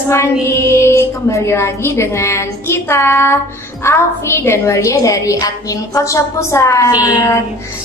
Semanggi, kembali lagi dengan kita Alfi dan Walia dari admin Coachshop Pusat.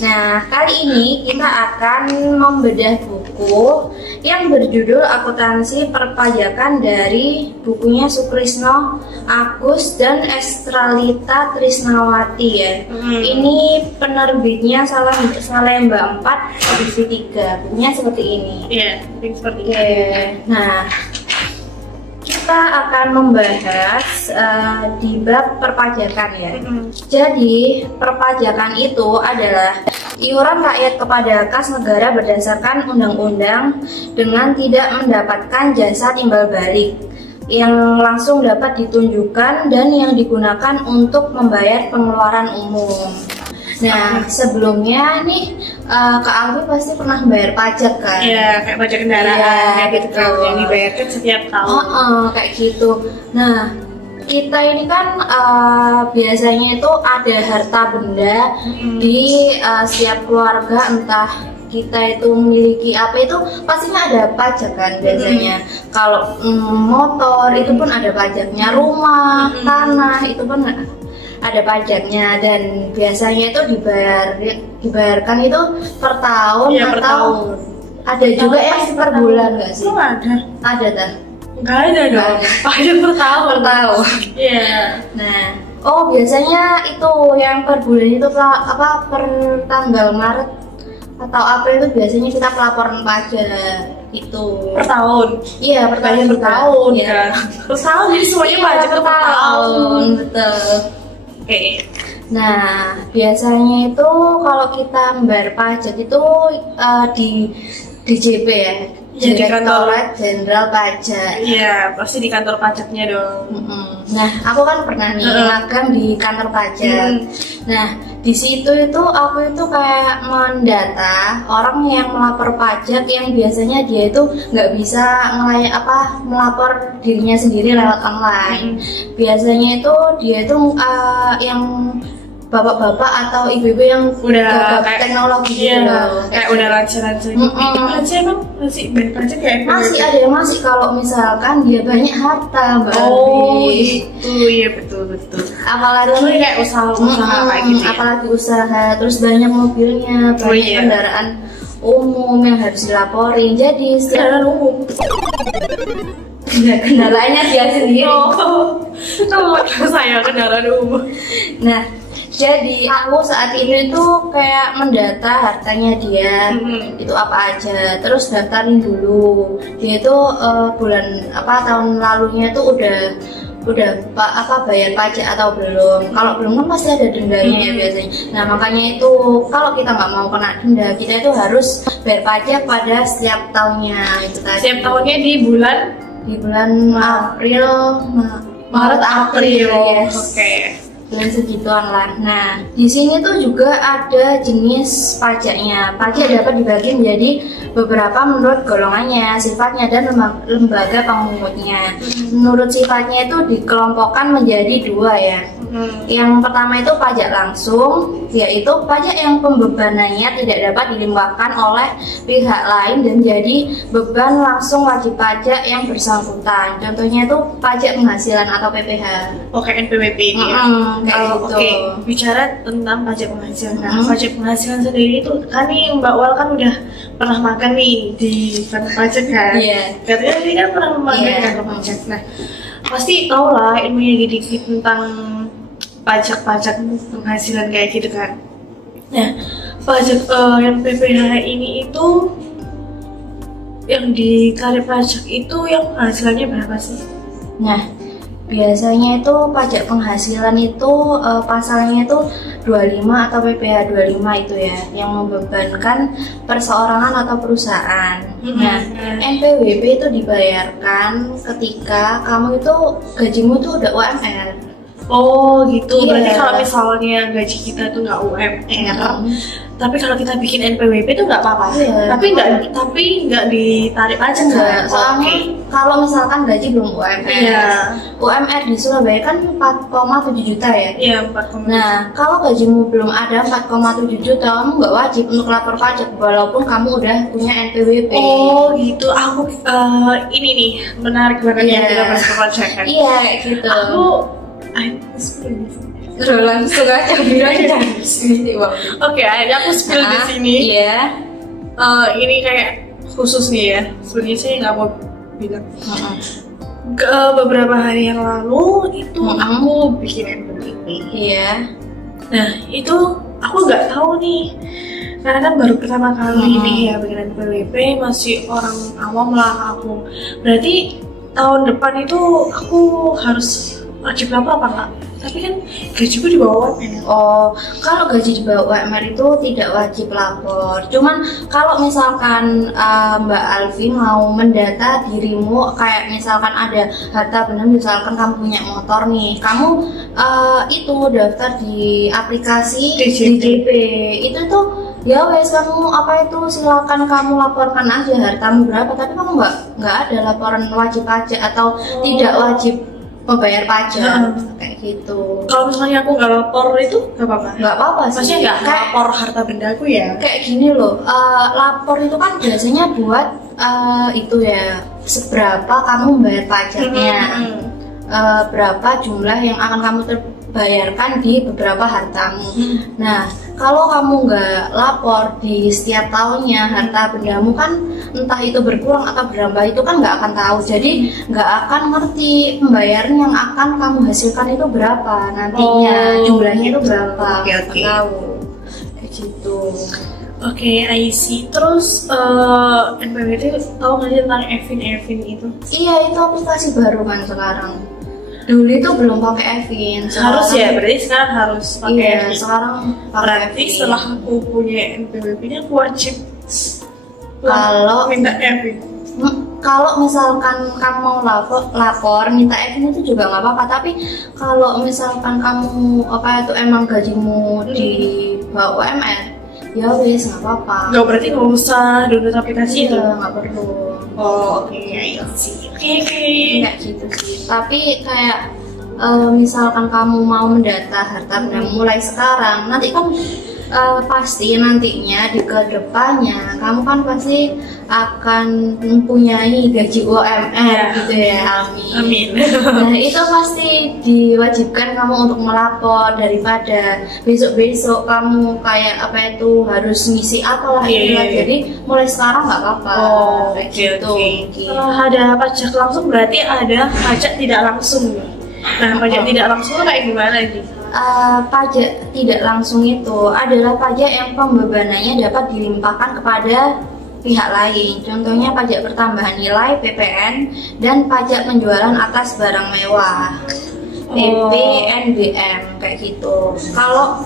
Nah, kali ini kita akan membedah buku yang berjudul Akuntansi Perpajakan dari bukunya Sukrisno Agus dan Estralita Trisnawati ya. Ini penerbitnya Salemba 4 edisi 3. Bukunya seperti ini. Iya, seperti ini. Nah, kita akan membahas di bab perpajakan ya. Jadi perpajakan itu adalah iuran rakyat kepada kas negara berdasarkan undang-undang dengan tidak mendapatkan jasa timbal balik yang langsung dapat ditunjukkan dan yang digunakan untuk membayar pengeluaran umum. Nah, sebelumnya nih Kak Alfi pasti pernah bayar pajak kan? Iya, kayak pajak kendaraan, kayak gitu kan, yang dibayarkan setiap tahun. Kayak gitu. Nah, kita ini kan biasanya itu ada harta benda di setiap keluarga, entah kita itu memiliki apa itu pastinya ada pajak kan biasanya. Kalau motor itu pun ada pajaknya, rumah, tanah itu pun ada pajaknya, dan biasanya itu dibayarkan itu per tahun ya, per atau tahun. Ada juga yang per bulan nggak sih? Ada dah. Nggak ada dong. Pajak per tahun. Per tahun. Iya. Nah, biasanya itu yang per bulan itu apa per tanggal Maret atau April itu biasanya kita pelaporan pajak itu Per tahun. Iya, per tahun. Per tahun ya. kan. Per tahun jadi semuanya pajak per tahun. Betul. Oke. Nah, biasanya itu kalau kita membayar pajak itu di DJP ya, Ya, di kantor Direktorat Jenderal Pajak. Iya, pasti di kantor pajaknya dong. Nah, aku kan pernah nih magang di kantor pajak. Nah, di situ itu aku itu kayak mendata orang yang melapor pajak yang biasanya dia itu nggak bisa melapor dirinya sendiri lewat online. Biasanya itu dia itu yang bapak-bapak atau ibu-ibu yang udah kayak teknologi iya, gitu. Kayak udah lancar-lancar gitu. Lancar emang masih bayar pajak kayak masih ada yang masih kalau misalkan dia banyak harta Mbak Alfi. Itu iya betul. Apalagi kayak usaha kayak gitu ya? Apalagi usaha, terus banyak mobilnya, banyak kendaraan umum yang harus dilaporin. Jadi kendaraan umum kendaraannya dia sendiri. Saya kendaraan umum. Nah, jadi aku saat ini tuh kayak mendata hartanya dia itu apa aja, terus daftarin dulu dia itu tahun lalunya tuh udah bayar pajak atau belum. Kalau belum kan pasti ada dendanya ya biasanya. Nah, makanya itu kalau kita nggak mau kena denda, kita itu harus bayar pajak pada setiap tahunnya itu tadi. Setiap tahunnya di bulan Maret April ya. Oke. Dan segituan lah. Nah, di sini tuh juga ada jenis pajaknya. Pajak dapat dibagi menjadi beberapa menurut golongannya, sifatnya, dan lembaga pengungutnya. Menurut sifatnya itu dikelompokkan menjadi dua ya. Yang pertama itu pajak langsung, yaitu pajak yang pembebanannya tidak dapat dilimpahkan oleh pihak lain dan jadi beban langsung wajib pajak yang bersangkutan. Contohnya itu pajak penghasilan atau PPh. Oke, NPWP ini ya. Oke, bicara tentang pajak penghasilan. Nah, pajak penghasilan sendiri itu kan nih Mbak Wal kan udah pernah makan nih di kantor pajak kan? Iya. Katanya tadi kan pernah makan di kantor pajak. Nah, pasti tau lah ilmunya dikit tentang pajak penghasilan kayak gitu kan. Nah, pajak yang PPh ini itu yang di karya pajak itu yang penghasilannya berapa sih? Nah, biasanya itu pajak penghasilan itu pasalnya itu 25 atau PPh 25 itu ya, yang membebankan perseorangan atau perusahaan. Nah, NPWP itu dibayarkan ketika kamu itu gajimu itu udah UMR. Oh gitu. Iya. Berarti kalau misalnya gaji kita tuh nggak UMR, tapi kalau kita bikin NPWP tuh nggak apa-apa. Iya. Tapi nggak ditarik pajak Enggak, kan? soalnya Oke. kalau misalkan gaji belum UMR, Iya. UMR di Surabaya kan 4,7 juta ya. Iya 4, Nah, kalau gajimu belum ada 4,7 juta, kamu nggak wajib untuk lapor pajak walaupun kamu udah punya NPWP. Oh gitu. Aku ini nih menarik banget Iya. yang kita bahas perpajakan. Iya, gitu. Aku Terus langsung aja bilang dari sini, Bang. Oke, akhirnya aku spill di sini. Iya. Ini kayak khusus nih ya. Sebenarnya saya nggak mau bilang. Beberapa hari yang lalu itu aku bikin NPWP. Iya. Nah itu aku nggak tahu nih, karena kan baru pertama kali nih ya bikin NPWP, masih orang awam lah aku. Berarti tahun depan itu aku harus wajib lapor apa enggak? Tapi kan gajiku di bawah UMR. Oh, kalau gaji di bawah UMR itu tidak wajib lapor. Cuman kalau misalkan Mbak Alfi mau mendata dirimu, kayak misalkan ada harta benda, misalkan kamu punya motor nih, kamu itu daftar di aplikasi DJP. Itu tuh ya wes, kamu apa itu silakan kamu laporkan aja hartamu berapa, tapi kamu nggak ada laporan wajib pajak atau tidak wajib membayar pajak kayak gitu. Kalau misalnya aku nggak lapor itu nggak apa-apa? Nggak apa-apa sih. Maksudnya nggak lapor harta bendaku ya? Kayak gini loh, lapor itu kan biasanya buat itu ya, seberapa kamu membayar pajaknya, berapa jumlah yang akan kamu bayarkan di beberapa hartamu. Nah, kalau kamu nggak lapor di setiap tahunnya, harta bendamu kan entah itu berkurang atau berambah, itu kan nggak akan tahu. Jadi nggak akan ngerti pembayaran yang akan kamu hasilkan itu berapa nantinya, jumlahnya itu berapa. Oke. Tahu kayak gitu. Oke, I see. Terus NPWP itu tahu nggak sih tentang Evin itu? Iya, itu aplikasi baru kan sekarang. Dulu itu belum pakai Evin. Harus ya, berarti sekarang harus pakai Iya, Evin. sekarang pakai Berarti Evin. setelah aku punya NPWP-nya aku wajib Kalau minta Evin. Kalau misalkan kamu mau lapor minta Evin itu juga nggak apa-apa, tapi kalau misalkan kamu apa itu emang gajimu di bawah UMR, ya wes nggak apa-apa. Nggak, berarti nggak usah download aplikasi itu. Iya, nggak perlu. Oh, oke, I see. Oke. Kayak gitu sih. Tapi kayak misalkan kamu mau mendata harta benda mulai sekarang, nanti kan pasti nantinya di kedepannya kamu kan pasti akan mempunyai gaji UMR gitu ya, Amin. Nah itu pasti diwajibkan kamu untuk melapor, daripada besok-besok kamu kayak apa itu harus ngisi apalah itu. Jadi mulai sekarang nggak apa-apa. Oke. Mungkin. Kalau ada pajak langsung berarti ada pajak tidak langsung. Nah, pajak tidak langsung kayak gimana sih? Pajak tidak langsung itu adalah pajak yang pembebanannya dapat dilimpahkan kepada pihak lain. Contohnya pajak pertambahan nilai (PPN) dan pajak penjualan atas barang mewah (PP, NBM) kayak gitu. Kalau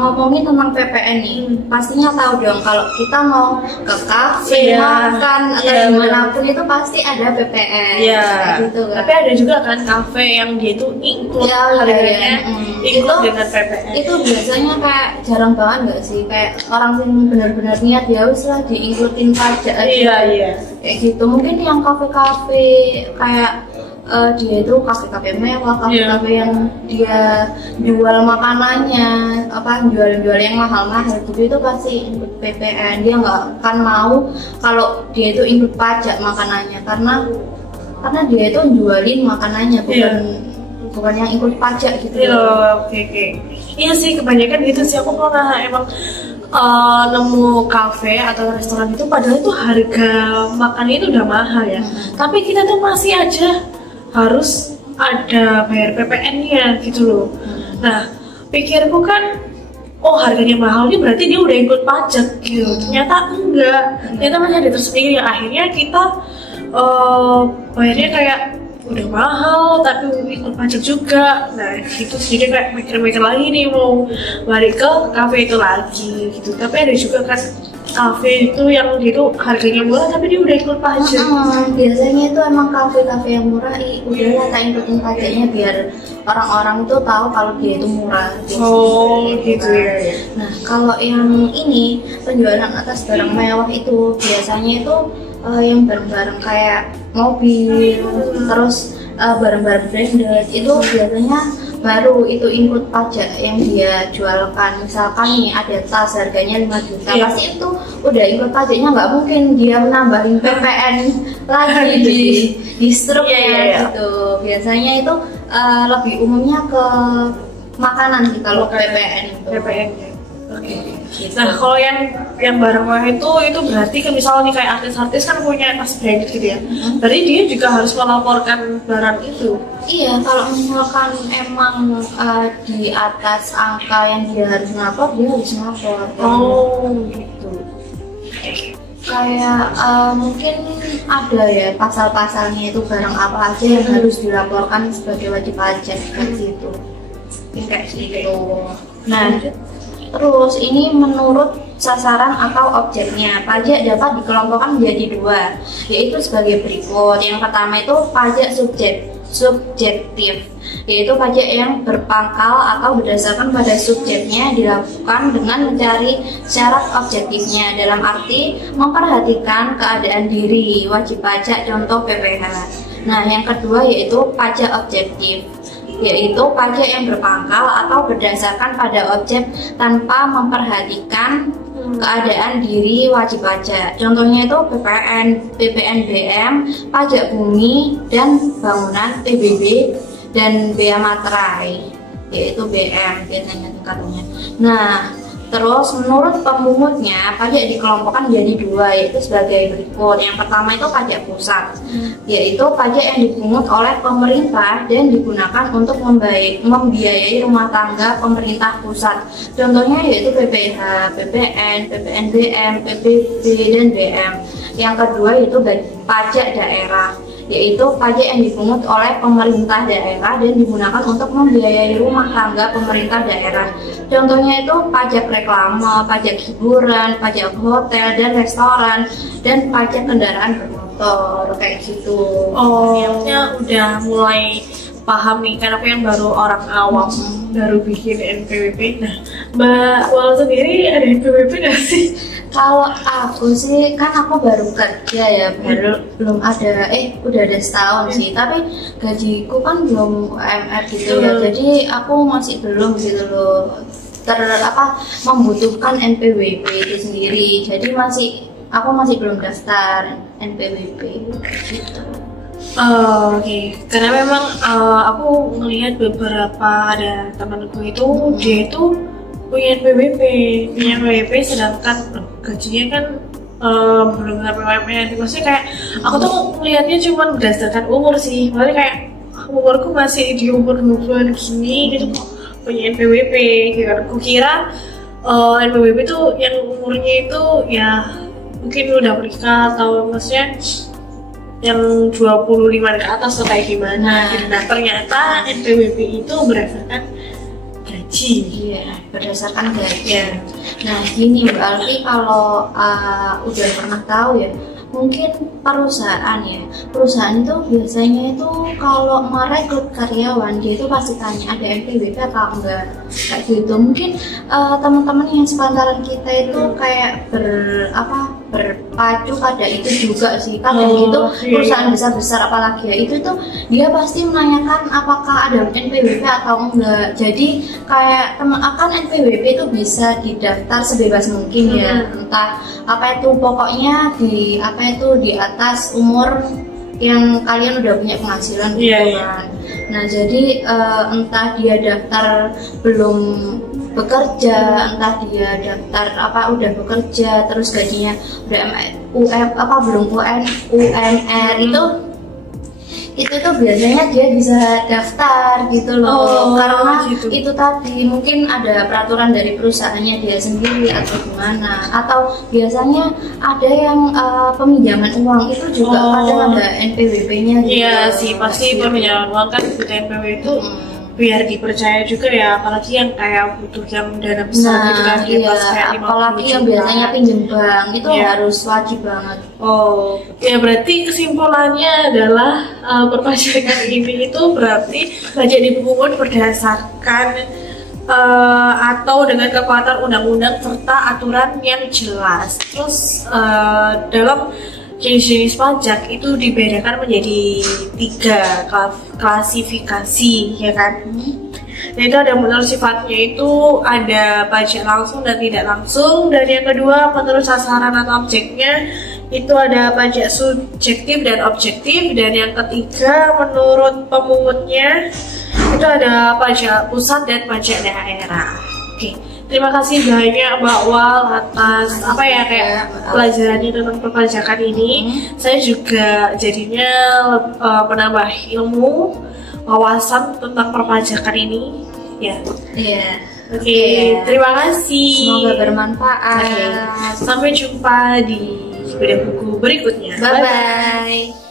ngomongin tentang PPN nih, pastinya tahu dong kalau kita mau ke kafe, makan atau dimanapun itu pasti ada PPN. Iya. Gitu kan. Tapi ada juga kan kafe yang dia tuh include harganya, include dengan PPN. Itu biasanya kayak jarang banget nggak sih, kayak orang yang benar-benar niat ya wis lah diinklutin pajak aja. Iya. Kayak gitu. Mungkin yang kafe-kafe kayak dia itu kafe-kafe mewah, kafe-kafe yang dia jual makanannya, apa jual-jual yang mahal-mahal gitu, itu pasti include PPN. Dia nggak akan mau kalau dia itu include pajak makanannya, karena dia itu jualin makanannya, bukan yang include pajak gitu. Oke. Iya sih, kebanyakan gitu sih. Aku pernah emang nemu kafe atau restoran itu padahal itu harga makannya itu udah mahal ya, tapi kita tuh masih aja harus ada bayar PPN-nya gitu loh. Nah, pikirku kan, oh harganya mahal nih berarti dia udah ikut pajak gitu. Ternyata enggak, ternyata masih ada tersendiri. Akhirnya kita bayarnya kayak udah mahal tapi ikut pajak juga. Nah gitu sih, dia kayak mikir-mikir lagi nih mau balik ke kafe itu lagi gitu. Tapi ada juga kan kafe itu yang dia itu harganya murah tapi dia udah ikut pajak. Biasanya itu emang kafe-kafe yang murah, udahlah tak ikutin pajaknya biar orang-orang itu tahu kalau dia itu murah. Gitu ya. Nah kalau yang ini penjualan atas barang mewah itu biasanya itu yang barang-barang kayak mobil, terus barang-barang branded itu biasanya baru itu include pajak yang dia jualkan. Misalkan nih ada tas harganya 5 juta, pasti itu udah include pajaknya, nggak mungkin dia menambahin PPN lagi di struknya gitu. Biasanya itu lebih umumnya ke makanan sih kalau PPN itu. Oke. Nah kalau yang barang mewah itu berarti kan misalnya nih kayak artis-artis kan punya tas branded gitu ya. Berarti dia juga harus melaporkan barang itu. Iya, kalau misalkan emang di atas angka yang dia harus lapor, dia harus lapor. Gitu. Kayak mungkin ada ya pasal-pasalnya itu barang apa aja yang harus dilaporkan sebagai wajib pajak gitu. Kayak gitu. Nah, terus ini menurut sasaran atau objeknya, pajak dapat dikelompokkan menjadi dua, yaitu sebagai berikut. Yang pertama itu pajak subjektif, yaitu pajak yang berpangkal atau berdasarkan pada subjeknya dilakukan dengan mencari syarat objektifnya, dalam arti memperhatikan keadaan diri wajib pajak, contoh PPh. Nah yang kedua yaitu pajak objektif, yaitu pajak yang berpangkal atau berdasarkan pada objek tanpa memperhatikan keadaan diri wajib pajak. Contohnya itu PPNBM, pajak bumi dan bangunan PBB, dan bea materai, yaitu BM biasanya tingkatannya. Nah, terus menurut pemungutnya pajak dikelompokkan menjadi dua, yaitu sebagai berikut. Yang pertama itu pajak pusat, yaitu pajak yang dipungut oleh pemerintah dan digunakan untuk membiayai rumah tangga pemerintah pusat. Contohnya yaitu PPh, PPN, PPNBM, PBB, dan BM. Yang kedua itu pajak daerah, yaitu pajak yang dipungut oleh pemerintah daerah dan digunakan untuk membiayai rumah tangga pemerintah daerah. Contohnya itu pajak reklame, pajak hiburan, pajak hotel dan restoran, dan pajak kendaraan bermotor, kayak gitu. Maksudnya udah mulai paham nih, karena aku yang baru orang awam, baru bikin NPWP. Nah, Mbak Wal sendiri ada NPWP nggak sih? Kalau aku sih, kan aku baru kerja ya, belum ada, udah ada setahun sih, tapi gajiku kan belum UMR gitu ya, jadi aku masih belum gitu loh membutuhkan NPWP itu sendiri, jadi aku masih belum daftar NPWP gitu. Oke. Karena memang aku melihat beberapa ada temanku itu dia itu punya NPWP, sedangkan gajinya kan belum sampai UMR. Maksudnya kayak aku tuh melihatnya cuma berdasarkan umur sih, maksudnya kayak umurku masih di umur 20-an gini gitu punya NPWP gitu. Aku kira NPWP tuh yang umurnya itu ya mungkin udah menikah atau maksudnya yang 25 ke atas atau kayak gimana. Nah ternyata NPWP itu berdasarkan gaji. Iya, berdasarkan gaji. Nah gini Mbak Alfi, kalau udah pernah tahu ya, mungkin perusahaan itu biasanya itu kalau merekrut karyawan dia itu pasti tanya ada NPWP atau enggak, kayak gitu. Mungkin teman-teman yang sepantaran kita itu kayak berpacu pada itu juga sih, kadang itu perusahaan besar-besar apalagi ya, itu tuh dia pasti menanyakan apakah ada NPWP atau enggak. Jadi kayak akan NPWP itu bisa didaftar sebebas mungkin ya, entah pokoknya di atas umur yang kalian udah punya penghasilan gitu kan. Nah jadi entah dia daftar belum bekerja, entah dia daftar udah bekerja terus gajinya udah belum UMR itu tuh biasanya dia bisa daftar gitu loh, karena gitu. Itu tadi mungkin ada peraturan dari perusahaannya dia sendiri atau gimana, atau biasanya ada yang peminjaman uang itu juga kadang ada NPWP-nya gitu. Iya sih, pasti peminjaman uang kan di NPWP itu biar dipercaya juga ya, apalagi yang kayak butuh yang dana besar gitu kan, di atas kayak 50 apalagi yang juta. biasanya pinjem bank itu Iya. harus wajib banget. Oh, ya berarti kesimpulannya adalah perpajakan ini itu berarti pajak dipungut berdasarkan atau dengan kekuatan undang-undang serta aturan yang jelas. Terus dalam jenis-jenis pajak itu dibedakan menjadi 3 klasifikasi, ya kan? Yaitu ada menurut sifatnya itu ada pajak langsung dan tidak langsung, dan yang kedua menurut sasaran atau objeknya itu ada pajak subjektif dan objektif, dan yang ketiga menurut pemungutnya itu ada pajak pusat dan pajak daerah. Oke, terima kasih banyak Mbak Wal atas apa ya kayak pelajarannya tentang perpajakan ini. Saya juga jadinya menambah ilmu, wawasan tentang perpajakan ini. Ya. Iya. Oke, terima kasih. Semoga bermanfaat. Oke, sampai jumpa di video buku berikutnya. Bye bye.